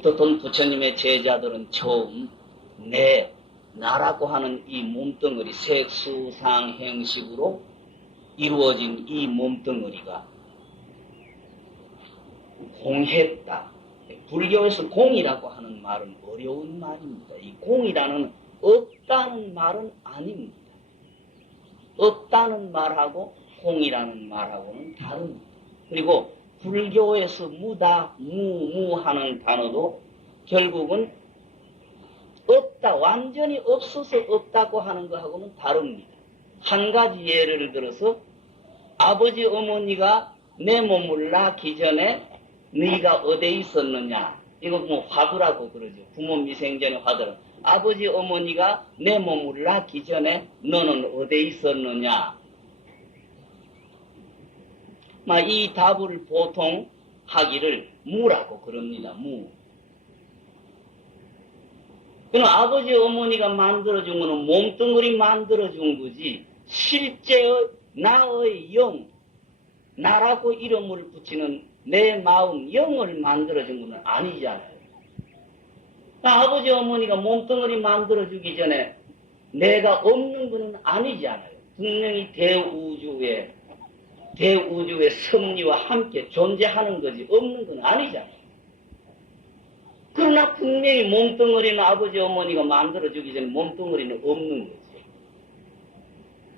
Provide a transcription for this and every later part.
어떻든 부처님의 제자들은 처음 내 나라고 하는 이 몸덩어리 색수상행식으로 이루어진 이 몸덩어리가 공했다. 불교에서 공이라고 하는 말은 어려운 말입니다. 이 공이라는 없다는 말은 아닙니다. 없다는 말하고 공이라는 말하고는 다릅니다. 그리고 불교에서 무다, 무하는 단어도 결국은 없다, 완전히 없어서 없다고 하는 것하고는 다릅니다. 한 가지 예를 들어서 아버지 어머니가 내 몸을 낳기 전에 너희가 어디에 있었느냐, 이거 뭐 화두라고 그러죠. 부모 미생전의 화두는 아버지 어머니가 내 몸을 낳기 전에 너는 어디에 있었느냐, 이 답을 보통 하기를 무라고 그럽니다. 무. 그럼 아버지 어머니가 만들어준 거는 몸뚱어리 만들어준 거지, 실제의 나의 영, 나라고 이름을 붙이는 내 마음, 영을 만들어준 거는 아니잖아요. 아버지 어머니가 몸뚱어리 만들어주기 전에 내가 없는 거는 아니잖아요. 분명히 대우주의 섭리와 함께 존재하는 거지 없는 건 아니잖아요. 그러나 분명히 몸뚱어리는 아버지 어머니가 만들어주기 전에 몸뚱어리는 없는 거지.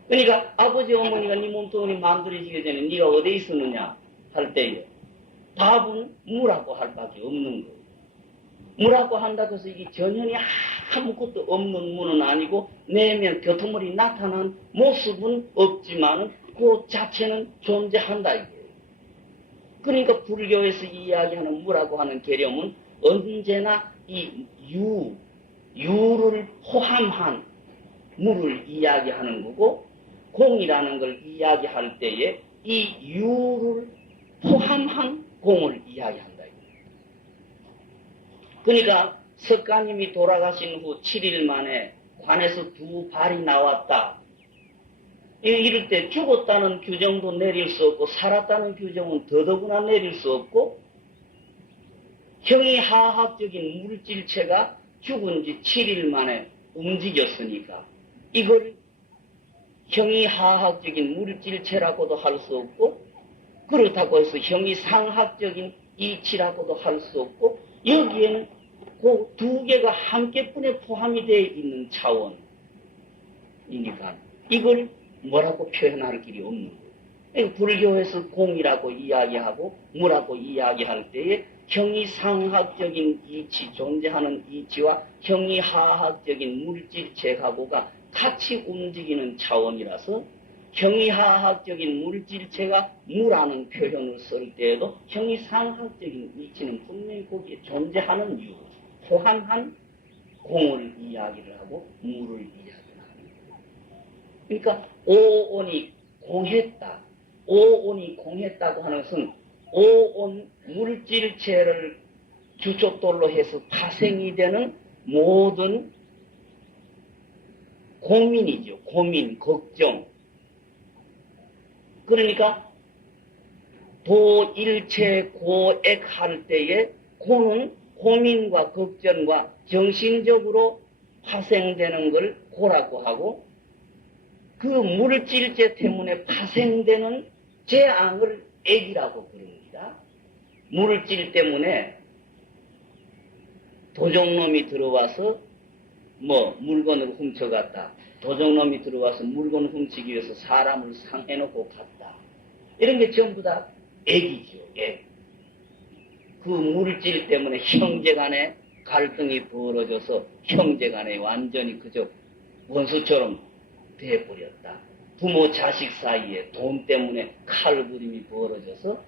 그러니까 아버지 어머니가 네 몸뚱어리 만들어주기 전에 네가 어디에 있었느냐 할 때에 답은 무라고 할 밖에 없는 거예요. 무라고 한다고 해서 이게 전혀 아무것도 없는 무는 아니고 내면 교토물이 나타난 모습은 없지만 그 자체는 존재한다 이거예요. 그러니까 불교에서 이야기하는 무라고 하는 개념은 언제나 이 유를 포함한 무를 이야기하는 거고, 공이라는 걸 이야기할 때에 이 유를 포함한 공을 이야기한다. 그러니까 석가님이 돌아가신 후 7일 만에 관에서 두 발이 나왔다. 이럴 때 죽었다는 규정도 내릴 수 없고 살았다는 규정은 더더구나 내릴 수 없고, 형이하학적인 물질체가 죽은 지 7일 만에 움직였으니까 이걸 형이하학적인 물질체라고도 할 수 없고, 그렇다고 해서 형이상학적인 이치라고도 할 수 없고, 여기에는 그 두 개가 함께뿐에 포함이 되어 있는 차원이니까 이걸 뭐라고 표현할 길이 없는 거예요. 불교에서 공이라고 이야기하고 무라고 이야기할 때에 형이상학적인 이치, 존재하는 이치와 형이하학적인 물질체하고가 같이 움직이는 차원이라서 형이하학적인 물질체가 무라는 표현을 쓸 때에도 형이상학적인 이치는 분명히 거기에 존재하는 유, 포함한 공을 이야기를 하고 무를 이야기를 합니다. 그러니까 오온이 공했다. 오온이 공했다고 하는 것은 오온 물질체를 주춧돌로 해서 파생이 되는 모든 고민이죠. 고민, 걱정. 그러니까 도일체 고액할 때에 고는 고민과 걱정과 정신적으로 파생되는 걸 고라고 하고, 그 물질체 때문에 파생되는 재앙을 액이라고 부릅니다. 물질 때문에 도적놈이 들어와서 물건을 훔쳐갔다. 도적놈이 들어와서 물건을 훔치기 위해서 사람을 상해놓고 갔다. 이런 게 전부 다 액이죠. 액. 그 물질 때문에 형제간에 갈등이 벌어져서 형제간에 완전히 그저 원수처럼 돼버렸다. 부모 자식 사이에 돈 때문에 칼부림이 벌어져서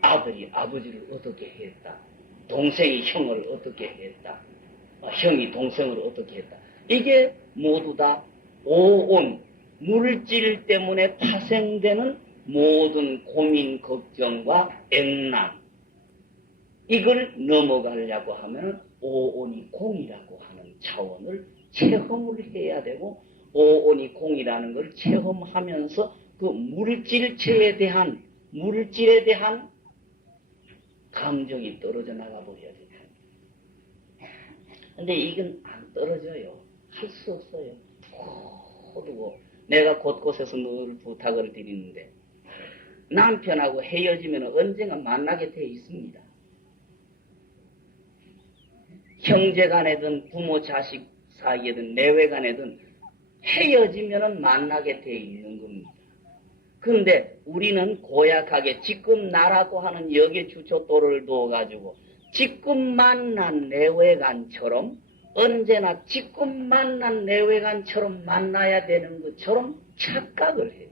아들이 아버지를 어떻게 했다. 동생이 형을 어떻게 했다. 형이 동생을 어떻게 했다. 이게 모두 다 오온, 물질 때문에 파생되는 모든 고민, 걱정과 액난, 이걸 넘어가려고 하면 오온이 공이라고 하는 차원을 체험을 해야 되고, 오온이 공이라는 걸 체험하면서 그 물질에 대한 감정이 떨어져 나가버려야 돼. 근데 이건 안 떨어져요. 할 수 없어요. 모르고 내가 곳곳에서 늘 부탁을 드리는데 남편하고 헤어지면 언젠가 만나게 돼 있습니다. 형제간에든 부모 자식 사이에든 내외간에든 헤어지면 만나게 돼 있는 겁니다. 그런데 우리는 고약하게 지금 나라고 하는 역의 주초도를 두어가지고 지금 만난 내외간처럼 언제나 지금 만난 내외간처럼 만나야 되는 것처럼 착각을 해요.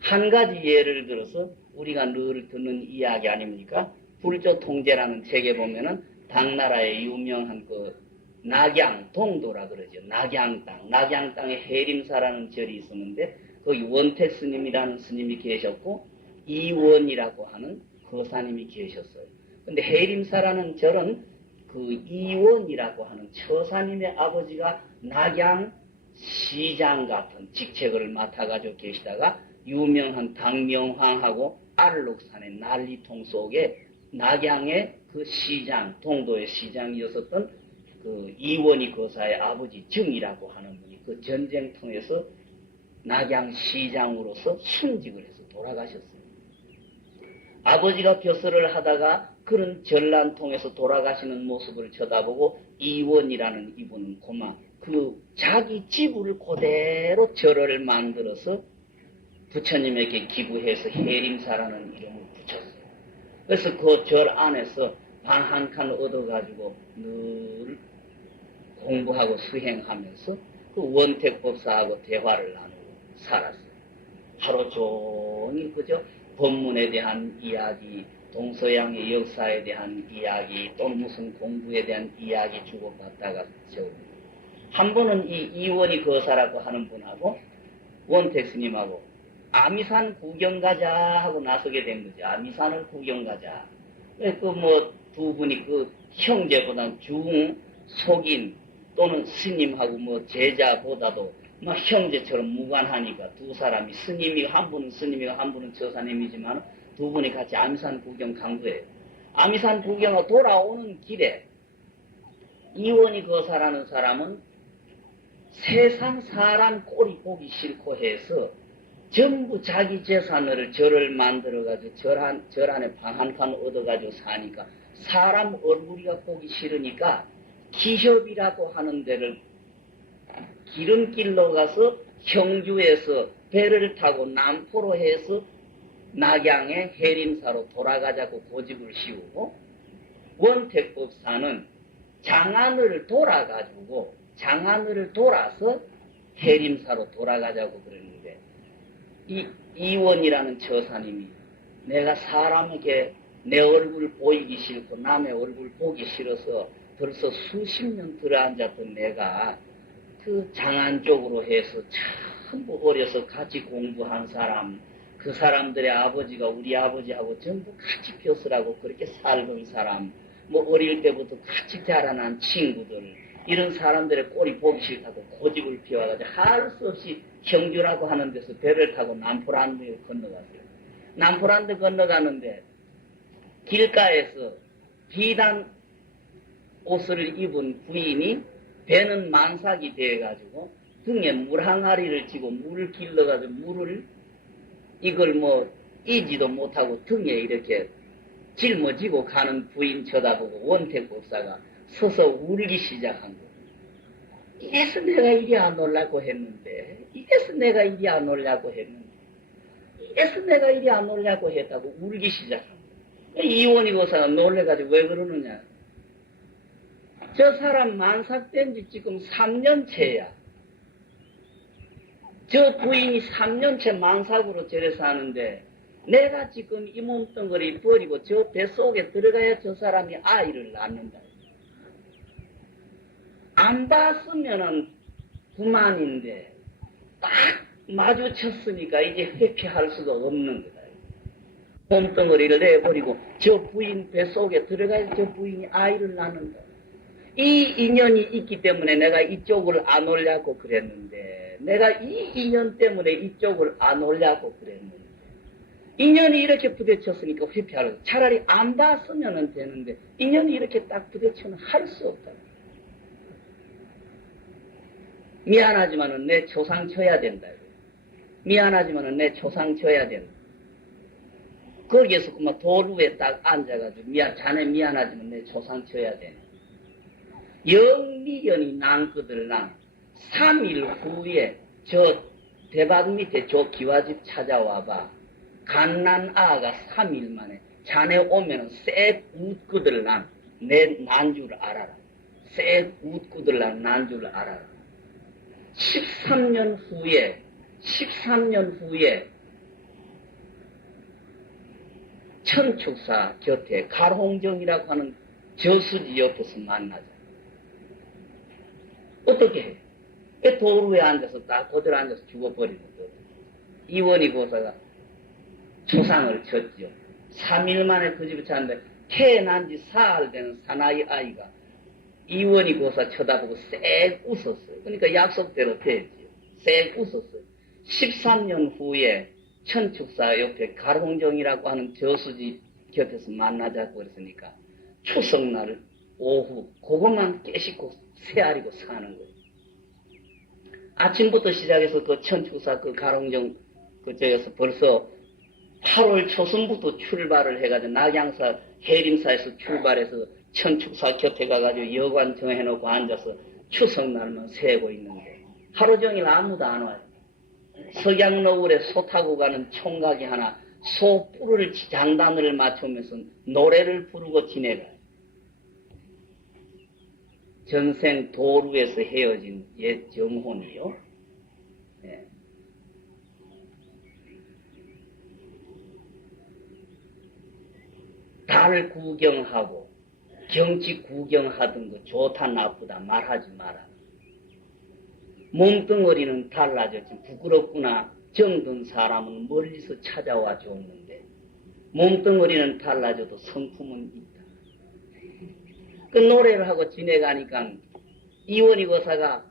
한 가지 예를 들어서 우리가 늘 듣는 이야기 아닙니까? 불조통제라는 책에 보면은 당나라의 유명한 그 낙양동도라 그러죠. 낙양 땅에 해림사라는 절이 있었는데 거기 원택 스님이라는 스님이 계셨고 이원이라고 하는 거사님이 계셨어요. 근데 해림사라는 절은 그 이원이라고 하는 처사님의 아버지가 낙양 시장 같은 직책을 맡아가지고 계시다가 유명한 당명황하고 알록산의 난리통 속에 낙양의 그 시장, 동도의 시장이었었던 그 이원희 거사의 아버지 정이라고 하는 분이 그 전쟁 통해서 낙양 시장으로서 순직을 해서 돌아가셨어요. 아버지가 벼슬을 하다가 그런 전란 통해서 돌아가시는 모습을 쳐다보고 이원이라는 이분은 고마 그 자기 집을 그대로 절을 만들어서 부처님에게 기부해서 해림사라는 이름을 붙였어요. 그래서 그 절 안에서 방 한 칸 얻어가지고 늘 공부하고 수행하면서 그 원택법사하고 대화를 나누고 살았어요. 하루 종일 그저 법문에 대한 이야기, 동서양의 역사에 대한 이야기, 또는 무슨 공부에 대한 이야기 주고받다가 한 번은 이 이원희 거사라고 하는 분하고 원택 스님하고 아미산 구경 가자 하고 나서게 된 거죠. 아미산을 구경 가자. 그 두 분이 그 형제보다 중 속인 또는 스님하고 제자보다도 형제처럼 무관하니까 두 사람이 스님이 한 분은 스님이고 한 분은 처사님이지만 두 분이 같이 아미산 구경 간 거예요. 아미산 구경을 돌아오는 길에 이원희 거사라는 사람은 세상 사람 꼴이 보기 싫고 해서 전부 자기 재산을 절을 만들어가지고 절 안에 방 한 칸 얻어가지고 사니까 사람 얼굴이가 보기 싫으니까 기협이라고 하는 데를 기름길로 가서 형주에서 배를 타고 남포로 해서 낙양의 해림사로 돌아가자고 고집을 씌우고 원택법사는 장안을 돌아서 해림사로 돌아가자고 그랬는데 이원이라는 처사님이 내가 사람에게 내 얼굴 보이기 싫고 남의 얼굴 보기 싫어서 벌써 수십 년 들어앉았던 내가 그 장안 쪽으로 해서 전부 어려서 같이 공부한 사람, 그 사람들의 아버지가 우리 아버지하고 전부 같이 벼슬하고 그렇게 살던 사람, 어릴 때부터 같이 자라난 친구들, 이런 사람들의 꼴이 보기 싫다고 고집을 피워가지고 할 수 없이 형주라고 하는 데서 배를 타고 남포란도에 건너갔어요. 남포란도 건너가는데 길가에서 비단 옷을 입은 부인이 배는 만삭이 돼가지고 등에 물 항아리를 쥐고 물을 길러가지고 물을 이걸 이지도 못하고 등에 이렇게 짊어지고 가는 부인 쳐다보고 원택법사가 서서 울기 시작한 거예요. 이래서 내가 이리 안 오려고 했는데, 이래서 내가 이리 안 오려고 했다고 울기 시작한 거예요. 이원희 고사가 놀래가지고 왜 그러느냐. 저 사람 만삭된 지 지금 3년째야. 저 부인이 3년째 만삭으로 절에 사는데 내가 지금 이 몸뚱어리 버리고 저 뱃속에 들어가야 저 사람이 아이를 낳는다. 안 봤으면은 그만인데 딱 마주쳤으니까 이제 회피할 수가 없는 거다. 몸뚱어리를 내버리고 저 부인 뱃속에 들어가야 저 부인이 아이를 낳는다. 이 인연이 있기 때문에 내가 이쪽을 안 오려고 그랬는데, 내가 이 인연 때문에 이쪽을 안 오려고 그랬는데, 인연이 이렇게 부딪혔으니까 회피하려. 차라리 안 봤으면 되는데 인연이 이렇게 딱 부딪히면 할 수 없다. 미안하지만은 내 조상 쳐야 된다. 미안하지만은 내 조상 쳐야 된다. 거기에서 그만 돌 위에 딱 앉아가지고 자네 미안하지만 내 조상 쳐야 돼. 영미견이 난그들랑 3일 후에 저 대밭 밑에 저 기와집 찾아와봐. 갓난 아가 3일 만에 자네 오면은 쎄 웃고들랑 내 난 줄 알아라. 쎄 웃고들랑 난 줄 알아라. 13년 후에 천축사 곁에 갈홍정이라고 하는 저수지 옆에서 만나자. 어떻게 해? 도로에 앉아서 딱 그대로 앉아서 죽어버리는 거예요. 이원희 고사가 초상을 쳤죠. 3일 만에 그 집에 찾는데 태어난 지 4알 되는 사나이 아이가 이원희 고사 쳐다보고 쎄 웃었어요. 그러니까 약속대로 됐지요. 쎄 웃었어요. 13년 후에 천축사 옆에 갈홍정이라고 하는 저수지 곁에서 만나자고 그랬으니까 추석날 오후 그것만 깨시고 새알이고 사는 거예요. 아침부터 시작해서 그 천축사 그 갈홍정 그쪽에서 벌써 8월 초순부터 출발을 해가지고 낙양사 해림사에서 출발해서 천축사 곁에 가가지고 여관 정해놓고 앉아서 추석날만 세고 있는데 하루 종일 아무도 안 와요. 석양너울에 소 타고 가는 총각이 하나 소 뿔을 장단을 맞추면서 노래를 부르고 지내가요. 전생 도루에서 헤어진 옛 정혼이요. 네. 달 구경하고 경치 구경하던 거 좋다 나쁘다 말하지 마라. 몸뚱어리는 달라졌지 부끄럽구나 정든 사람은 멀리서 찾아와 줬는데 몸뚱어리는 달라져도 성품은 있다. 그 노래를 하고 지내가니까 이원희 거사가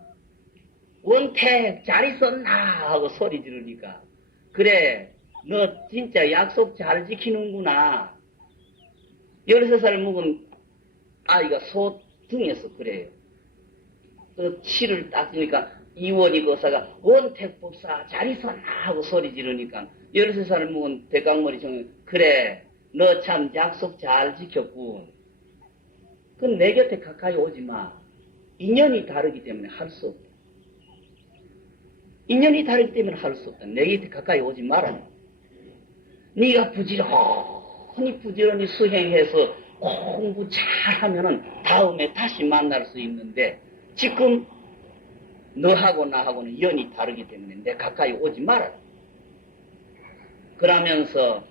원택 잘 있었나 하고 소리 지르니까 그래 너 진짜 약속 잘 지키는구나. 13살 먹은 아이가 소 등에서 그래요. 그 치를 딱 주니까 이원희 거사가 원택법사 잘 있었나 하고 소리 지르니까 13살 먹은 대강머리 청년 그래 너 참 약속 잘 지켰군. 그건 내 곁에 가까이 오지 마. 인연이 다르기 때문에 할 수 없다. 인연이 다르기 때문에 할 수 없다. 내 곁에 가까이 오지 마라. 네가 부지런히 수행해서 공부 잘하면은 다음에 다시 만날 수 있는데 지금 너하고 나하고는 연이 다르기 때문에 내 가까이 오지 마라. 그러면서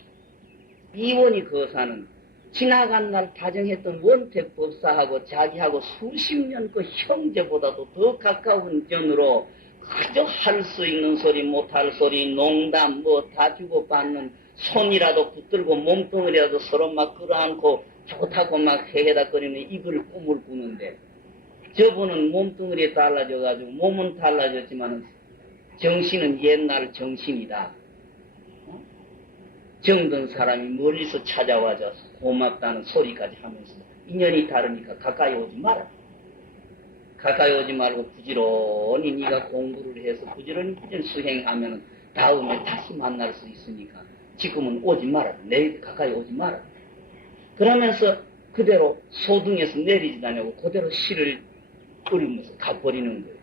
이원희 거사는 지나간 날 다정했던 원택법사하고 자기하고 수십 년 그 형제보다도 더 가까운 전으로 그저 할 수 있는 소리 못할 소리 농담 뭐 다 주고받는 손이라도 붙들고 몸뚱이라도 서로 막 끌어안고 좋다고 막 해해닥거리는 이걸 꿈을 꾸는데 저분은 몸뚱이에 달라져가지고 몸은 달라졌지만 정신은 옛날 정신이다. 정든 사람이 멀리서 찾아와서 고맙다는 소리까지 하면서 인연이 다르니까 가까이 오지 마라. 가까이 오지 말고 부지런히 네가 공부를 해서 부지런히 수행하면 다음에 다시 만날 수 있으니까 지금은 오지 마라. 내일 가까이 오지 마라. 그러면서 그대로 소등에서 내리지 않냐고 그대로 실을 끓이면서 가버리는 거예요.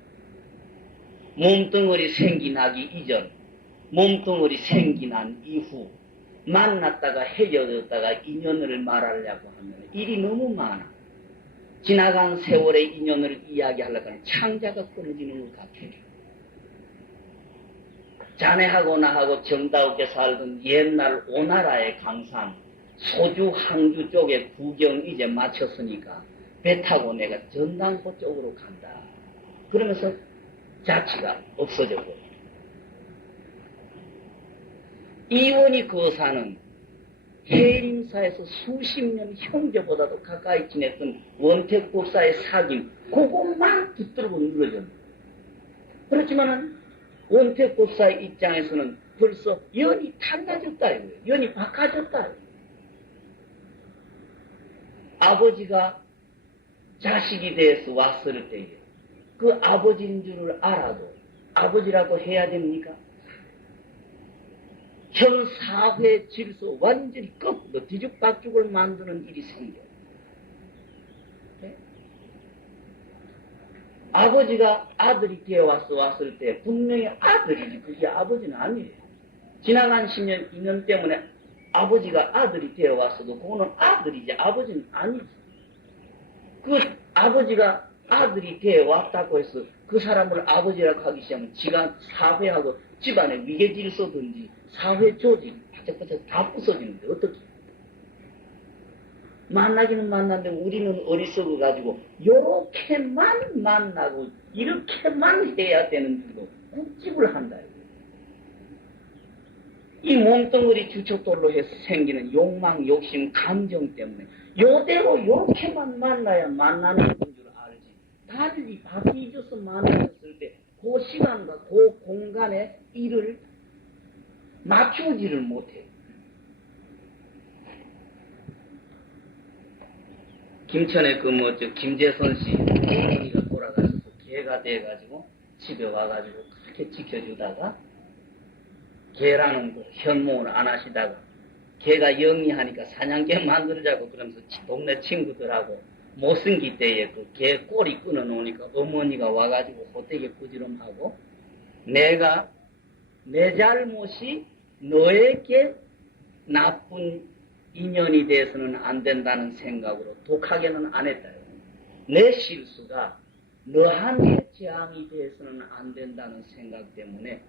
몸뚱어리 생기나기 이전, 몸뚱어리 생기난 이후 만났다가 헤어졌다가 인연을 말하려고 하면 일이 너무 많아. 지나간 세월의 인연을 이야기하려고 하면 창자가 끊어지는 것 같아요. 자네하고 나하고 정다우게 살던 옛날 오나라의 강산 소주 항주 쪽에 구경 이제 마쳤으니까 배 타고 내가 전당포 쪽으로 간다. 그러면서 자취가 없어져 버려. 이원희 거사는 해림사에서 수십 년 형제보다도 가까이 지냈던 원택법사의 사귐 그것만 붙들고 늘어졌다. 그렇지만은 원택법사의 입장에서는 벌써 연이 달라졌다 이거예요. 연이 바꿔졌다. 아버지가 자식이 돼서 왔을 때에 그 아버지인 줄을 알아도 아버지라고 해야 됩니까? 현 사회 질서 완전히 거꾸로 뒤죽박죽을 만드는 일이 생겨요. 네? 아버지가 아들이 되어 왔을 때 분명히 아들이지 그게 아버지는 아니에요. 지나간 10년, 2년 때문에 아버지가 아들이 되어 왔어도 그거는 아들이지 아버지는 아니지. 그 아버지가 아들이 되어 왔다고 해서 그 사람을 아버지라고 하기 시작하면 지가 사회하고 집안의 위계 질서든지 사회 조직 바짝바짝 다 부서지는데 어떻게 만나기는 만났는데 우리는 어리석어가지고 요렇게만 만나고 이렇게만 해야 되는 줄도 꿀집을 한다. 이 몸뚱어리 주춧돌로 해서 생기는 욕망, 욕심, 감정 때문에 요대로 요렇게만 만나야 만나는 건 줄 알지. 달리 바뀌어서 만났을 때 그 시간과 그 공간에 일을 맞추지를 못해. 김천에 김재선 씨 어머니가 돌아가셔서 개가 돼가지고 집에 와가지고 그렇게 지켜주다가 개라는 그 현몽을 안 하시다가 개가 영리하니까 사냥개 만들자고 그러면서 동네 친구들하고 못생기 때에 그 개 꼬리 끊어 놓으니까 어머니가 와가지고 호되게 꾸지럼하고 내가 내 잘못이 너에게 나쁜 인연이 돼서는 안 된다는 생각으로 독하게는 안 했다. 내 실수가 너한테 재앙이 돼서는 안 된다는 생각 때문에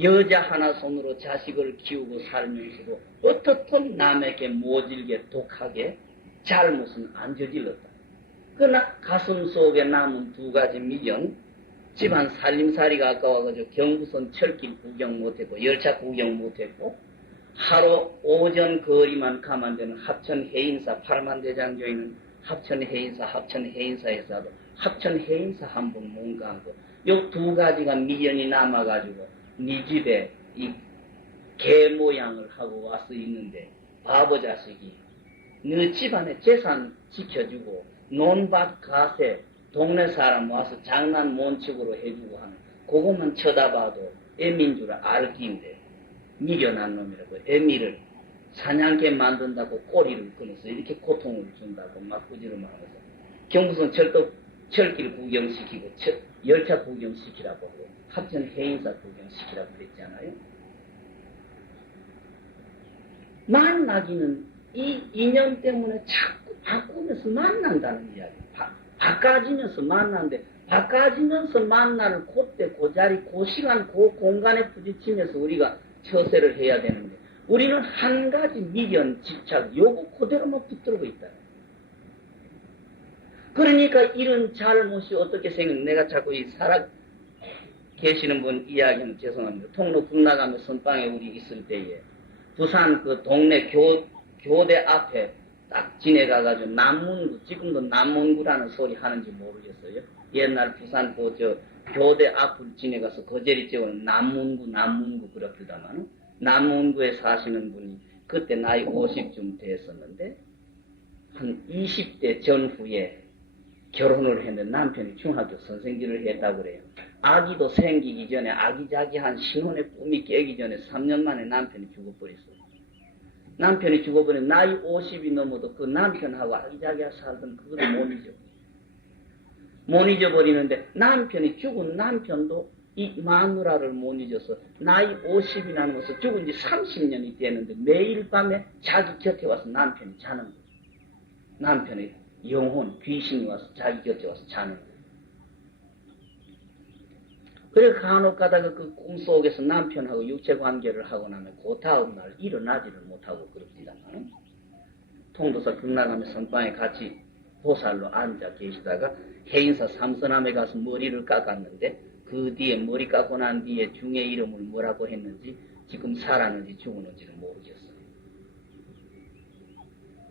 여자 하나 손으로 자식을 키우고 살면서도 어떻든 남에게 모질게 독하게 잘못은 안 저질렀다. 그러나 가슴 속에 남은 두 가지 미련, 집안 살림살이가 아까워가지고 경부선 철길 구경 못했고 열차 구경 못했고 하루 오전 거리만 가만 되는 합천 해인사 8만 대장교에 있는 합천 해인사에서도 합천 해인사 한 번 못 가고 요 두 가지가 미련이 남아가지고 네 집에 이 개 모양을 하고 와서 있는데 바보 자식이 너 집안에 재산 지켜주고 논밭 가세 동네 사람 와서 장난 몬칙으로 해주고 하는 그것만 쳐다봐도 애민 줄 알기인데 미련한 놈이라고 애미를 사냥개 만든다고 꼬리를 끊어서 이렇게 고통을 준다고 막 꾸지람하면서 경부선 철길 구경시키고 열차 구경시키라고 하고 합천 해인사 구경시키라고 그랬잖아요. 만나기는 이 인연 때문에 자꾸 바꾸면서 만난다는 이야기. 바꿔지면서 만나는데 바꿔지면서 만나는 그때 그 자리 그 시간 그 공간에 부딪히면서 우리가 처세를 해야 되는데 우리는 한 가지 미련 집착 요거 그대로만 붙들고 있다. 그러니까 이런 잘못이 어떻게 생긴 내가 자꾸 이 살아 계시는 분 이야기는 죄송합니다. 통로 북나가며 선방에 우리 있을 때에 부산 그 동네 교대 앞에 딱 지내가가지고 남문구, 지금도 남문구라는 소리 하는지 모르겠어요. 옛날 부산 교대 앞을 지내가서 거제리 쪽은 남문구 그럽디다만 남문구에 사시는 분이 그때 나이 50쯤 됐었는데 한 20대 전후에 결혼을 했는데 남편이 중학교 선생님을 했다고 그래요. 아기도 생기기 전에 아기자기한 신혼의 꿈이 깨기 전에 3년 만에 남편이 죽어버렸어요. 남편이 죽어버린 나이 50이 넘어도 그 남편하고 아기자기하게 살던 그걸 못 잊어버리는데 남편이 죽은 남편도 이 마누라를 못 잊어서 나이 50이나 넘어서 죽은 지 30년이 되는데 매일 밤에 자기 곁에 와서 남편이 자는 거예요. 남편의 영혼, 귀신이 와서 자기 곁에 와서 자는 거예요. 그래 간혹 가다가 그 꿈속에서 남편하고 육체관계를 하고 나면 그 다음날 일어나지를 못하고 그럽니다만 통도사 극락암의 선방에 같이 보살로 앉아 계시다가 해인사 삼선암에 가서 머리를 깎았는데 그 뒤에 머리 깎고 난 뒤에 중의 이름을 뭐라고 했는지 지금 살았는지 죽었는지는 모르겠어요.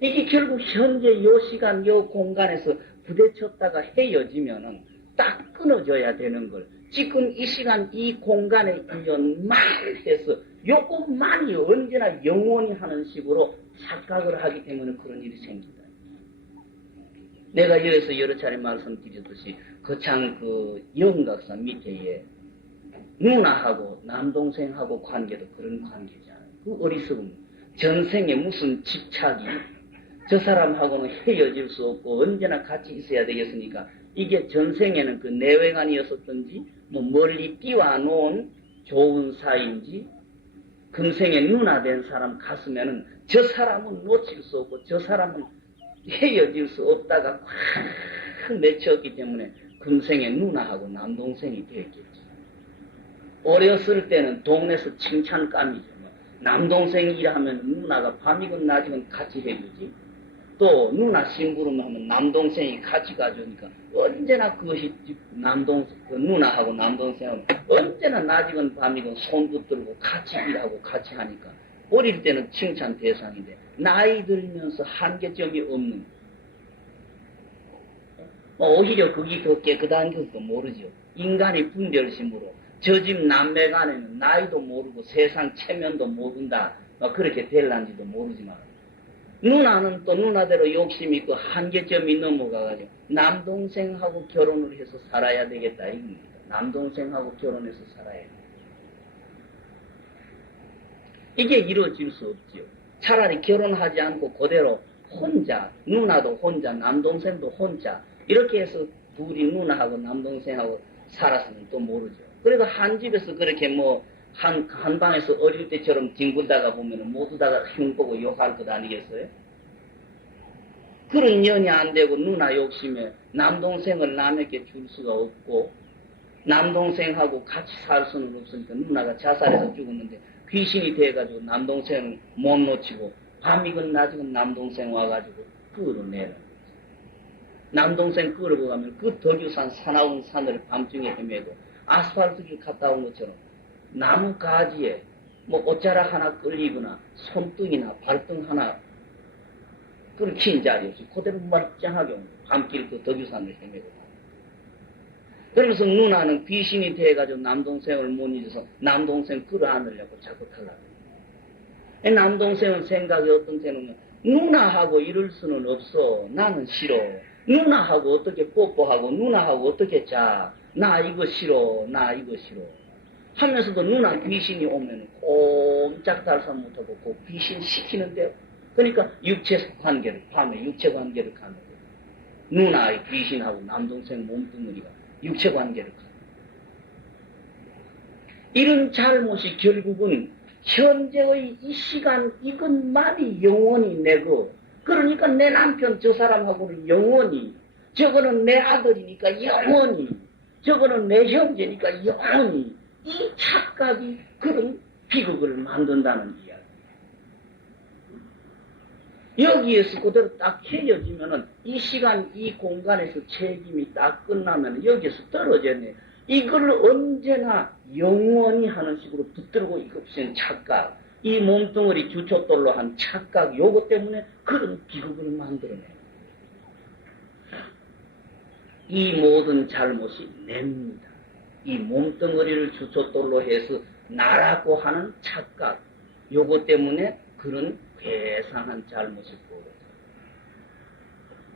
이게 결국 현재 요 시간 요 공간에서 부대쳤다가 헤어지면은 딱 끊어져야 되는 걸 지금 이 시간 이 공간에 인연 말해서 요것만이 언제나 영원히 하는 식으로 착각을 하기 때문에 그런 일이 생긴다. 내가 여기서 여러 차례 말씀드렸듯이 거창 그 영각사 밑에에 누나하고 남동생하고 관계도 그런 관계잖아요. 그 어리석음. 전생에 무슨 집착이 저 사람하고는 헤어질 수 없고 언제나 같이 있어야 되겠으니까 이게 전생에는 그 내외관이었었던지 뭐 멀리 띄워놓은 좋은 사이인지 금생에 누나 된 사람 갔으면은 저 사람은 놓칠 수 없고 저 사람은 헤어질 수 없다가 확 맺혔기 때문에 금생에 누나하고 남동생이 되었겠지. 어렸을 때는 동네에서 칭찬감이죠. 남동생 일하면 누나가 밤이건 낮이건 같이 해주지. 또 누나 심부름하면 남동생이 같이 가주니까 언제나 그것이 그 누나하고 남동생하고 언제나 낮이건 밤이건 손 붙들고 같이 일하고 같이 하니까 어릴 때는 칭찬 대상인데 나이 들면서 한계점이 없는 오히려 그게 더 깨끗한 것도 모르죠. 인간이 분별심으로 저 집 남매 간에는 나이도 모르고 세상 체면도 모른다 그렇게 될란지도 모르지만 누나는 또 누나대로 욕심이 있고 한계점이 넘어가가지고 남동생하고 결혼을 해서 살아야 되겠다 이겁니다. 남동생하고 결혼해서 살아야 돼. 이게 이루어질 수 없지요. 차라리 결혼하지 않고 그대로 혼자 누나도 혼자 남동생도 혼자 이렇게 해서 둘이 누나하고 남동생하고 살았으면 또 모르죠. 그래도 한 집에서 그렇게 한 방에서 어릴 때처럼 뒹굴다가 보면 모두 다가 흉보고 욕할 것 아니겠어요? 그런 년이 안 되고 누나 욕심에 남동생을 남에게 줄 수가 없고 남동생하고 같이 살 수는 없으니까 누나가 자살해서 죽었는데 귀신이 돼가지고 남동생을 못 놓치고 밤이건 낮이건 남동생 와가지고 끌어내는 거죠. 남동생 끌고 가면 그 덕유산 사나운 산을 밤중에 헤매고 아스팔트길 갔다 온 것처럼 나무 가지에 옷자락 하나 끌리거나 손등이나 발등 하나 끊긴 자리 없이 그대로 멀쩡하게 밤길 그 덕유산을 헤매고 그러면서 누나는 귀신이 돼가지고 남동생을 못 잊어서 남동생 끌어안으려고 자꾸 탈락해요. 남동생은 생각이 어떤 때는 누나하고 이럴 수는 없어. 나는 싫어. 누나하고 어떻게 뽀뽀하고 누나하고 어떻게 자. 나 이거 싫어. 나 이거 싫어. 하면서도 누나 귀신이 오면 꼼짝달싹 못하고 그 귀신 시키는데요. 그러니까 육체 관계를 밤에 육체 관계를 가는 거예요. 누나의 귀신하고 남동생 몸뚱이가 육체 관계를 가는 거예요. 이런 잘못이 결국은 현재의 이 시간 이것만이 영원히 내고 그러니까 내 남편 저 사람하고는 영원히 저거는 내 아들이니까 영원히 저거는 내 형제니까 영원히 이 착각이 그런 비극을 만든다는 이야기. 여기에서 그대로 딱 헤어지면은 이 시간 이 공간에서 책임이 딱 끝나면 여기에서 떨어졌네. 이걸 언제나 영원히 하는 식으로 붙들고 있는 착각, 이 몸뚱어리 주춧돌로 한 착각, 요거 때문에 그런 비극을 만들어내요. 이 모든 잘못이 냅니다. 이 몸뚱어리를 주춧돌로 해서 나라고 하는 착각, 요거 때문에 그런 괴상한 잘못이 벌어져요.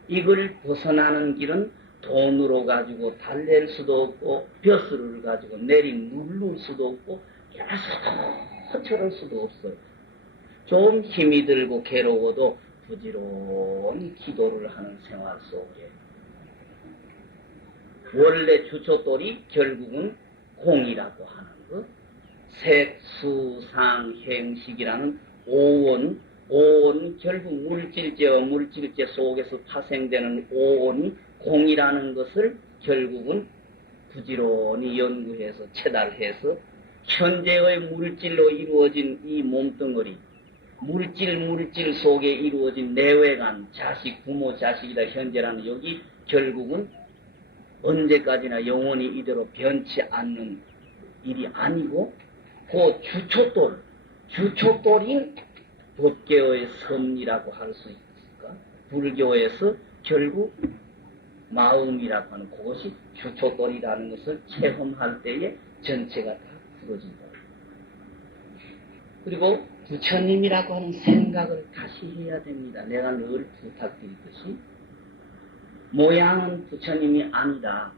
이걸 벗어나는 길은 돈으로 가지고 달랠 수도 없고 벼슬을 가지고 누를 수도 없고 계속 저럴 수도 없어요. 좀 힘이 들고 괴로워도 부지런히 기도를 하는 생활 속에 원래 주춧돌이 결국은 공이라고 하는 것, 색수상행식이라는 오온 결국 물질제 속에서 파생되는 오온이 공이라는 것을 결국은 부지런히 연구해서 체달해서 현재의 물질로 이루어진 이 몸뚱어리, 물질 속에 이루어진 내외관, 자식, 부모, 자식이다 현재라는 여기 결국은 언제까지나 영원히 이대로 변치 않는 일이 아니고 그 주춧돌인 법계의 섭리라고 할 수 있을까? 불교에서 결국 마음이라고 하는 그것이 주춧돌이라는 것을 체험할 때에 전체가 다 풀어진다. 그리고 부처님이라고 하는 생각을 다시 해야 됩니다. 내가 늘 부탁드리듯이 모양은 부처님이 아니다.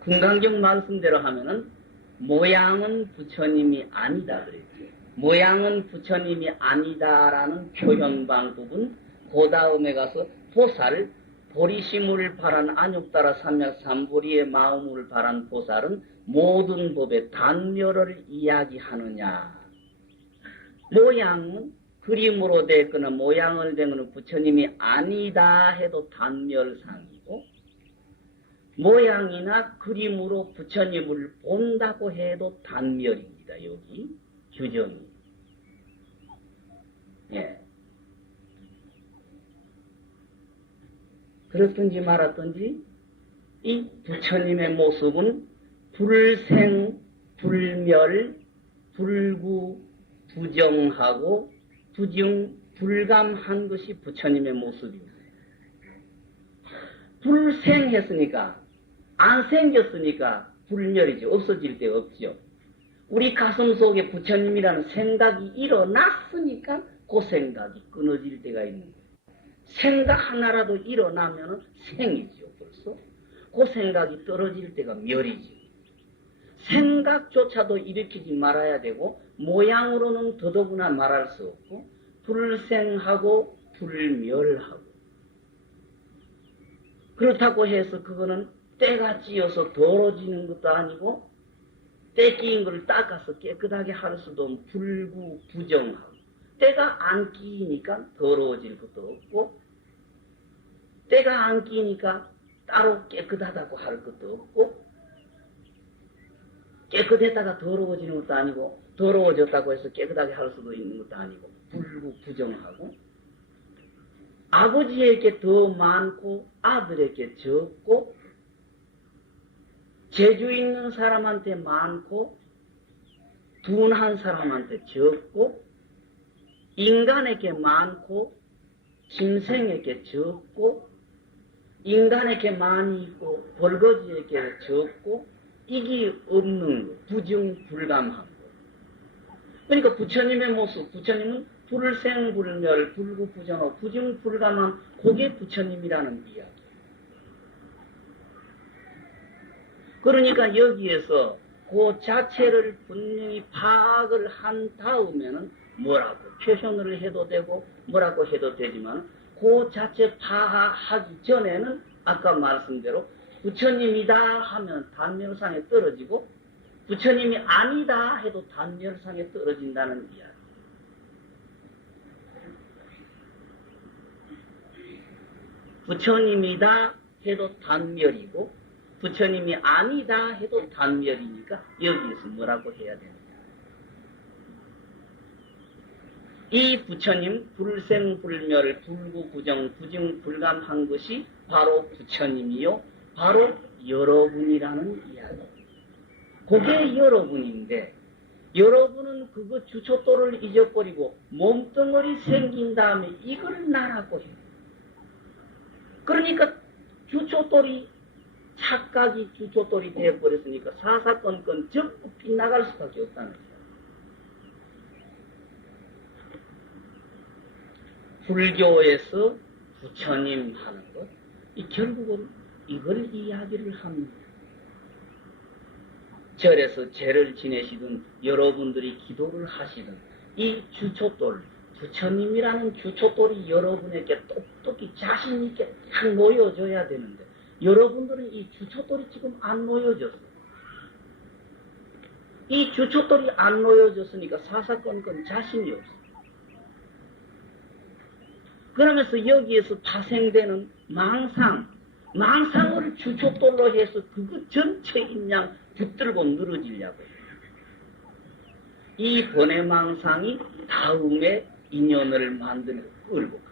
금강경 말씀대로 하면은 모양은 부처님이 아니다 그랬지. 모양은 부처님이 아니다라는 표현 방법은 그 다음에 가서 보살, 보리심을 바란 안욕따라 삼약 삼보리의 마음을 바란 보살은 모든 법의 단멸을 이야기하느냐. 모양은 그림으로 됐거나 모양을 된 것은 부처님이 아니다 해도 단멸상이고, 모양이나 그림으로 부처님을 본다고 해도 단멸입니다. 여기 규정이. 예. 그렇든지 말았든지 이 부처님의 모습은 불생, 불멸, 불구, 부정하고 부정, 불감한 것이 부처님의 모습입니다. 불생했으니까, 안 생겼으니까 불멸이지. 없어질 데 없죠. 우리 가슴 속에 부처님이라는 생각이 일어났으니까 그 생각이 끊어질 때가 있는 거예요. 생각 하나라도 일어나면 생이지요, 벌써. 그 생각이 떨어질 때가 멸이지요. 생각조차도 일으키지 말아야 되고, 모양으로는 더더구나 말할 수 없고, 불생하고 불멸하고. 그렇다고 해서 그거는 때가 찌어서 더러지는 것도 아니고, 때 끼인 걸 닦아서 깨끗하게 할 수도 없고, 불구, 부정하고. 때가 안 끼니까 더러워질 것도 없고, 때가 안 끼니까 따로 깨끗하다고 할 것도 없고, 깨끗했다가 더러워지는 것도 아니고, 더러워졌다고 해서 깨끗하게 할 수도 있는 것도 아니고, 불구, 부정하고, 아버지에게 더 많고, 아들에게 적고, 재주 있는 사람한테 많고, 둔한 사람한테 적고, 인간에게 많고, 짐승에게 적고, 인간에게 많이 있고, 벌거지에게 적고, 이게 없는 거, 부정불감한 거. 그러니까 부처님의 모습, 부처님은 불생불멸, 불구부정하고 부정불감한 그게 부처님이라는 이야기. 그러니까 여기에서 그 자체를 분명히 파악을 한 다음에는 뭐라고 표현을 해도 되고 뭐라고 해도 되지만 그 자체 파악하기 전에는 아까 말씀대로 부처님이다 하면 단멸상에 떨어지고 부처님이 아니다 해도 단멸상에 떨어진다는 이야기. 부처님이다 해도 단멸이고 부처님이 아니다 해도 단멸이니까 여기에서 뭐라고 해야 됩니까? 이 부처님 불생불멸 불구부정 부정불감한 것이 바로 부처님이요 바로 여러분이라는 이야기. 그게 여러분인데 여러분은 그거 주초도를 잊어버리고 몸뚱어리 생긴 다음에 이걸 나라고 해요. 그러니까 주초돌이 착각이 주초돌이 되어버렸으니까 사사건건 전부 빗나갈 수밖에 없다는 거예요. 불교에서 부처님 하는 것, 결국은 이걸 이야기를 합니다. 절에서 제를 지내시든 여러분들이 기도를 하시든 이 주초돌, 부처님이라는 주초돌이 여러분에게 똑똑히 자신있게 딱 놓여져야 되는데 여러분들은 이 주초돌이 지금 안 놓여졌어. 이 주초돌이 안 놓여졌으니까 사사건건 자신이 없어. 그러면서 여기에서 파생되는 망상을 주초돌로 해서 그거 전체 인양 붙들고 늘어지려고 해요. 이 번외 망상이 다음에 인연을 만들고 끌고 가요.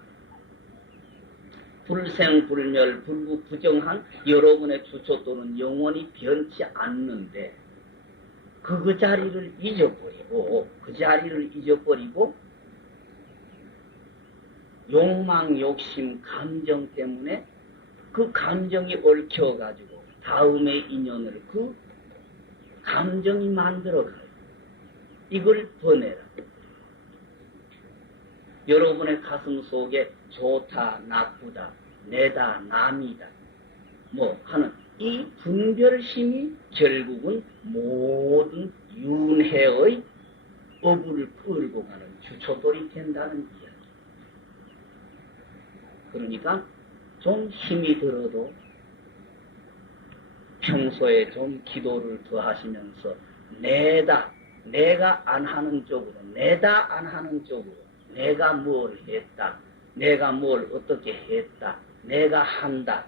불생불멸 불구부정한 여러분의 주초돌은 영원히 변치 않는데 그 자리를 잊어버리고 욕망, 욕심, 감정 때문에 그 감정이 얽혀가지고 다음의 인연을 그 감정이 만들어가요. 이걸 버내라. 여러분의 가슴 속에 좋다, 나쁘다, 내다, 남이다, 뭐 하는 이 분별심이 결국은 모든 윤회의 어부를 끌고 가는 주초돌이 된다는 이야기. 그러니까 좀 힘이 들어도 평소에 좀 기도를 더 하시면서 내가 안 하는 쪽으로, 내다 안 하는 쪽으로, 내가 뭘 했다, 내가 뭘 어떻게 했다, 내가 한다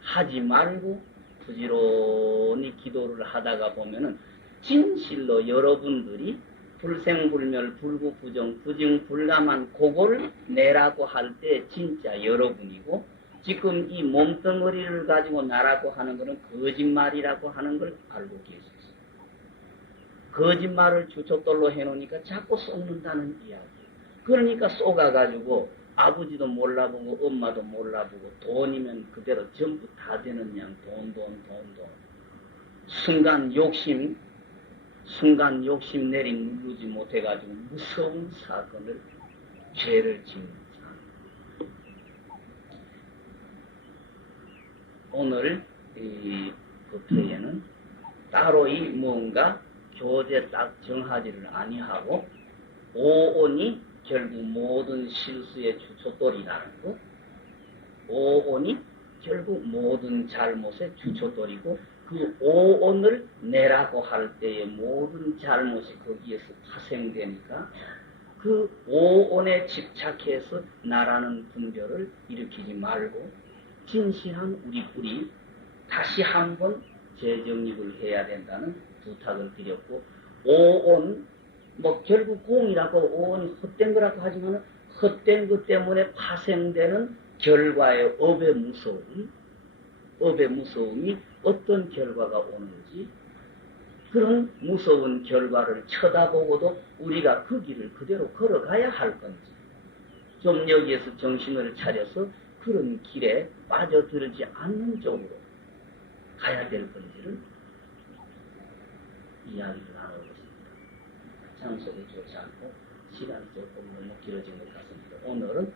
하지 말고 부지런히 기도를 하다가 보면은 진실로 여러분들이 불생불멸, 불구부정, 부증불감한 그걸 내라고 할 때 진짜 여러분이고, 지금 이 몸덩어리를 가지고 나라고 하는 것은 거짓말이라고 하는 걸 알고 계셨어요. 거짓말을 주춧돌로 해놓으니까 자꾸 속는다는 이야기. 그러니까 속아가지고 아버지도 몰라보고 엄마도 몰라보고 돈이면 그대로 전부 다 되는 양 돈. 순간 욕심 내린 누르지 못해가지고 무서운 사건을, 죄를 짓는 사람. 오늘 이 법회에는 따로 이 뭔가 교재 딱 정하지를 아니하고 오온이 결국 모든 실수의 주춧돌이라는 거, 오온이 결국 모든 잘못의 주춧돌이고, 그 오온을 내라고 할 때의 모든 잘못이 거기에서 파생되니까 그 오온에 집착해서 나라는 분별을 일으키지 말고 진실한 우리 뿌리 다시 한번 재정립을 해야 된다는 부탁을 드렸고, 오온 뭐 결국 공이라고 오온이 헛된 거라고 하지만 헛된 것 때문에 파생되는 결과의 업의 무서움이 어떤 결과가 오는지, 그런 무서운 결과를 쳐다보고도 우리가 그 길을 그대로 걸어가야 할 건지, 좀 여기에서 정신을 차려서 그런 길에 빠져들지 않는 쪽으로 가야 될 건지를 이야기를 나눠보겠습니다. 장소도 좋지 않고 시간이 조금 너무 길어진 것 같습니다. 오늘은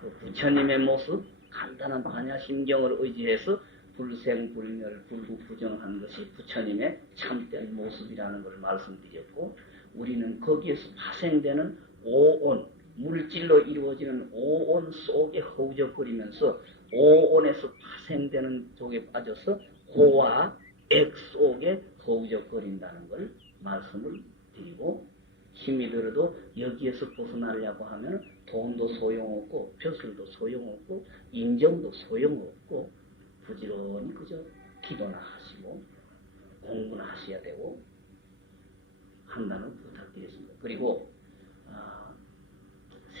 그 부처님의 모습, 간단한 반야심경을 의지해서 불생불멸, 불구부정한 것이 부처님의 참된 모습이라는 것을 말씀드렸고, 우리는 거기에서 파생되는 오온, 물질로 이루어지는 오온 속에 허우적거리면서 오온에서 파생되는 쪽에 빠져서 호와 액 속에 허우적거린다는 걸 말씀을 드리고, 힘이 들어도 여기에서 벗어나려고 하면 돈도 소용없고 벼슬도 소용없고 인정도 소용없고 부지런히 그저 기도나 하시고 공부나 하셔야 되고 한다는 부탁드리겠습니다. 그리고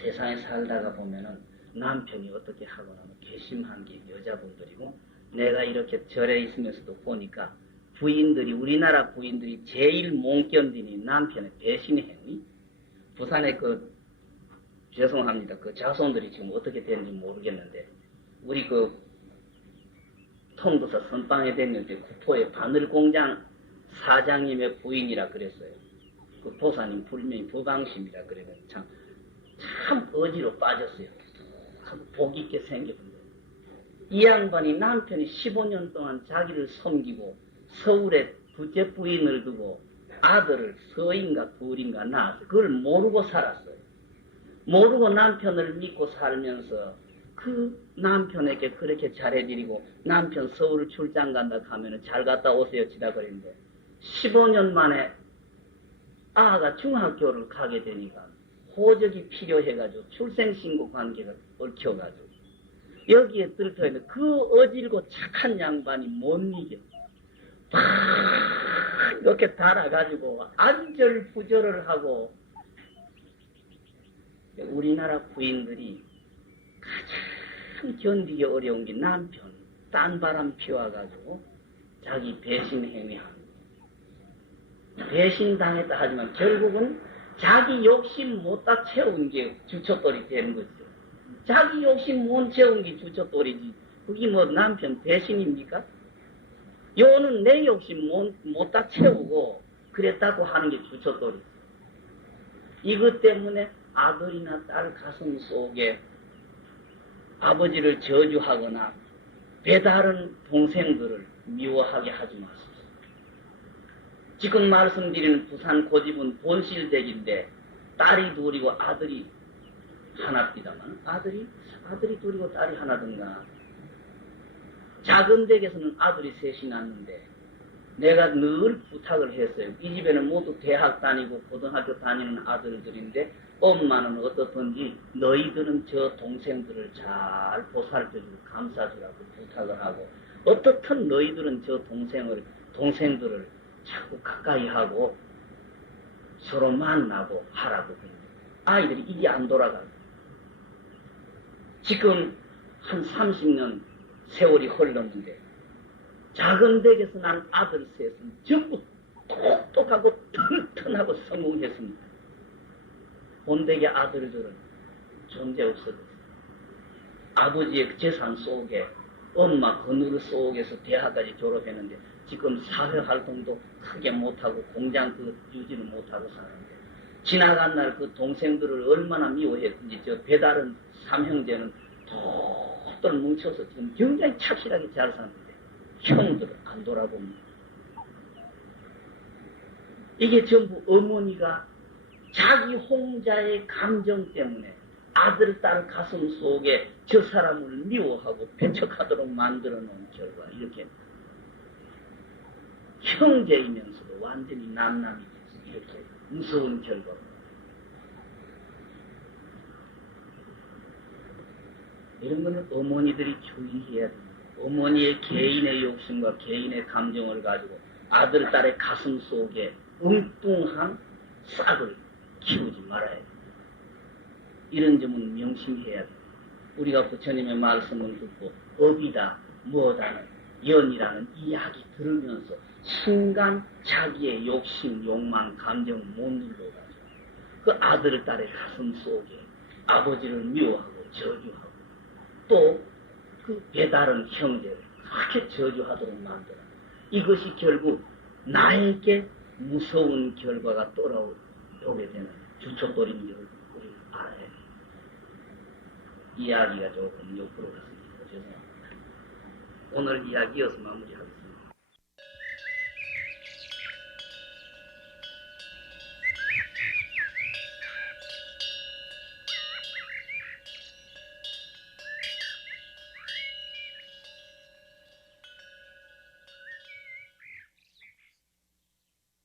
세상에 살다가 보면은 남편이 어떻게 하거나 괘씸한 게 여자분들이고, 내가 이렇게 절에 있으면서도 보니까 부인들이, 우리나라 부인들이 제일 못 견디니 남편의 배신 행위. 부산에 죄송합니다. 그 자손들이 지금 어떻게 되는지 모르겠는데, 우리 통도사 선방에 됐는데 구포의 바늘공장 사장님의 부인이라 그랬어요. 그 도사님 불명이 부방심이라 그래요. 참 어지로 빠졌어요. 참 복 있게 생겼는데, 이 양반이 남편이 15년 동안 자기를 섬기고 서울에 둘째 부인을 두고 아들을 서인가 둘인가 낳았어요. 그걸 모르고 살았어요. 모르고 남편을 믿고 살면서 그 남편에게 그렇게 잘해드리고, 남편 서울 출장 간다 하면 잘 갔다 오세요 치다 그랬는데, 15년 만에 아가 중학교를 가게 되니까 호적이 필요해가지고 출생신고 관계가 얽혀가지고 여기에 들어있는 그 어질고 착한 양반이 못 이겨. 막 이렇게 달아가지고 안절부절을 하고, 우리나라 부인들이 가장 견디기 어려운 게 남편 딴바람 피워가지고 자기 배신 행위하는 거. 배신당했다 하지만 결국은 자기 욕심 못다 채운 게 주춧돌이 되는 거죠. 자기 욕심 못 채운 게 주춧돌이지, 그게 뭐 남편 배신입니까? 요는 내 욕심 못다 채우고 그랬다고 하는 게 주춧돌이. 이것 때문에 아들이나 딸 가슴 속에 아버지를 저주하거나 배다른 동생들을 미워하게 하지 마십시오. 지금 말씀드리는 부산 고집은 본실댁인데 딸이 둘이고 아들이 하나입니다만 아들이 둘이고 딸이 하나든가. 작은 댁에서는 아들이 셋이 낳는데 내가 늘 부탁을 했어요. 이 집에는 모두 대학 다니고 고등학교 다니는 아들들인데 엄마는 어떻든지 너희들은 저 동생들을 잘 보살펴주고 감싸주라고 부탁을 하고 어떻든 너희들은 저 동생들을 자꾸 가까이 하고 서로 만나고 하라고 그랬는데 아이들이 이게 안 돌아가요. 지금 한 30년 세월이 흘렀는데 작은 댁에서 난 아들 셋은 전부 똑똑하고 튼튼하고 성공했습니다. 본댁의 아들들은 존재 없어졌어요. 아버지의 재산 속에 엄마 그늘 속에서 대학까지 졸업했는데 지금 사회활동도 크게 못하고 공장 유지는 못하고 사는데 지나간 날 그 동생들을 얼마나 미워했든지 저 배다른 삼형제는 똘똘 뭉쳐서 지금 굉장히 착실하게 잘 사는데 형들은 안 돌아봅니다. 이게 전부 어머니가 자기 혼자의 감정 때문에 아들, 딸 가슴 속에 저 사람을 미워하고 배척하도록 만들어 놓은 결과 이렇게 형제이면서도 완전히 남남이 돼서 이렇게 무서운 결과입니다. 이런 거는 어머니들이 주의해야 됩니다. 어머니의 개인의 욕심과 개인의 감정을 가지고 아들, 딸의 가슴 속에 엉뚱한 싹을 키우지 말아야 됩니다. 이런 점은 명심해야 됩니다. 우리가 부처님의 말씀을 듣고 업이다, 뭐다는 연이라는 이야기 들으면서 순간 자기의 욕심, 욕망, 감정 못 눌러가지고 그 아들, 딸의 가슴 속에 아버지를 미워하고 저주하고 또 그 배다른 형제를 그렇게 저주하도록 만들어. 이것이 결국 나에게 무서운 결과가 돌아오게 되는 주춧돌인 걸 우리는 알아야 해요. 이야기가 조금 옆으로 갔습니다. 죄송합니다. 오늘 이야기 이어서 마무리하겠습니다.